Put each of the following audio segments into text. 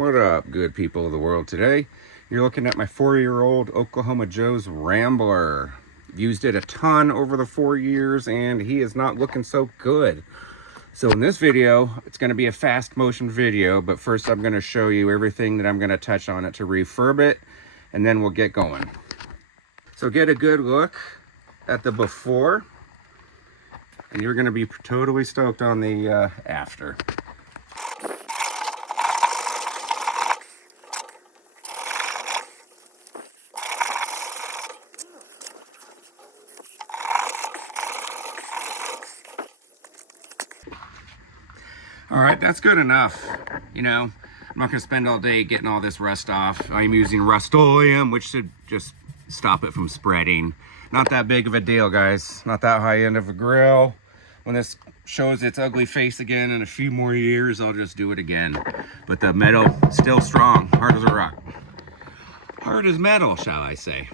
What up, good people of the world? Today you're looking at my 4-year-old Oklahoma Joe's Rambler. Used it a ton over the 4 years and he is not looking so good. So in this video, it's going to be a fast motion video, but first I'm going to show you everything that I'm going to touch on it to refurb it, and then we'll get going. So get a good look at the before, and you're going to be totally stoked on the after. All right, that's good enough. You know, I'm not gonna spend all day getting all this rust off. I'm using Rust-Oleum, which should just stop it from spreading. Not that big of a deal, guys. Not that high end of a grill. When this shows its ugly face again in a few more years, I'll just do it again. But the metal still strong, hard as a rock. Hard as metal, shall I say.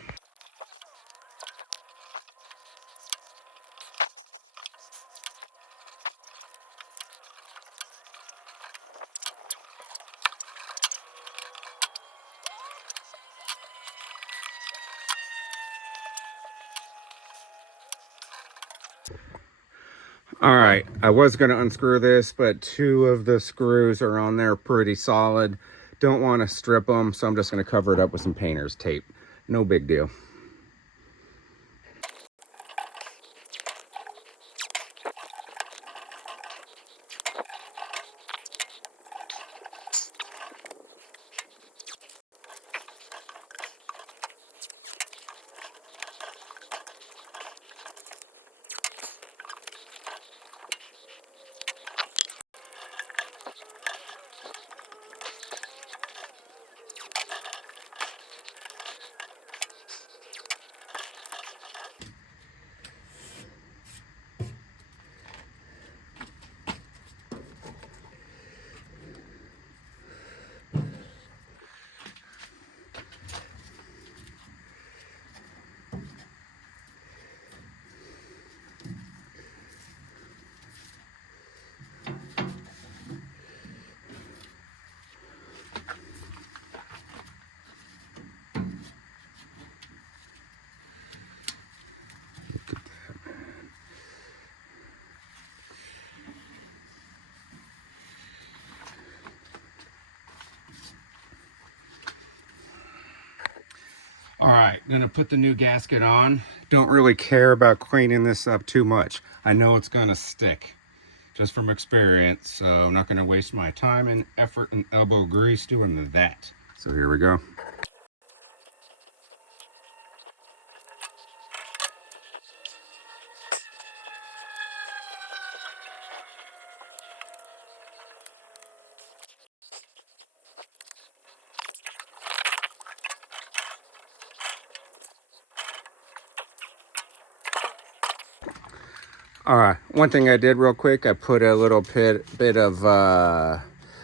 All right, I was going to unscrew this, but 2 of the screws are on there pretty solid. Don't want to strip them, so I'm just going to cover it up with some painter's tape. No big deal. All right, gonna put the new gasket on. Don't really care about cleaning this up too much. I know it's gonna stick, just from experience, so I'm not gonna waste my time and effort and elbow grease doing that. So here we go. All right, one thing I did real quick, I put a little bit of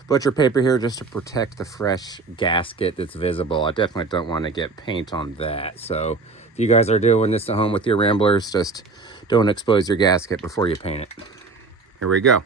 butcher paper here just to protect the fresh gasket that's visible. I definitely don't want to get paint on that. So if you guys are doing this at home with your Ramblers, just don't expose your gasket before you paint it. Here we go.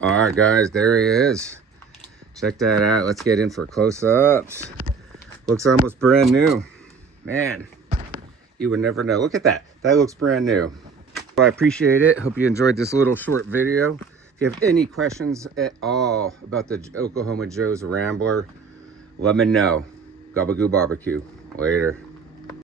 All right, guys, there he is. Check that out. Let's get in for close-ups. Looks almost brand new. Man, you would never know. Look at that. That looks brand new. Well, I appreciate it. Hope you enjoyed this little short video. If you have any questions at all about the Oklahoma Joe's Rambler, let me know. Gabagoo Barbecue. Later.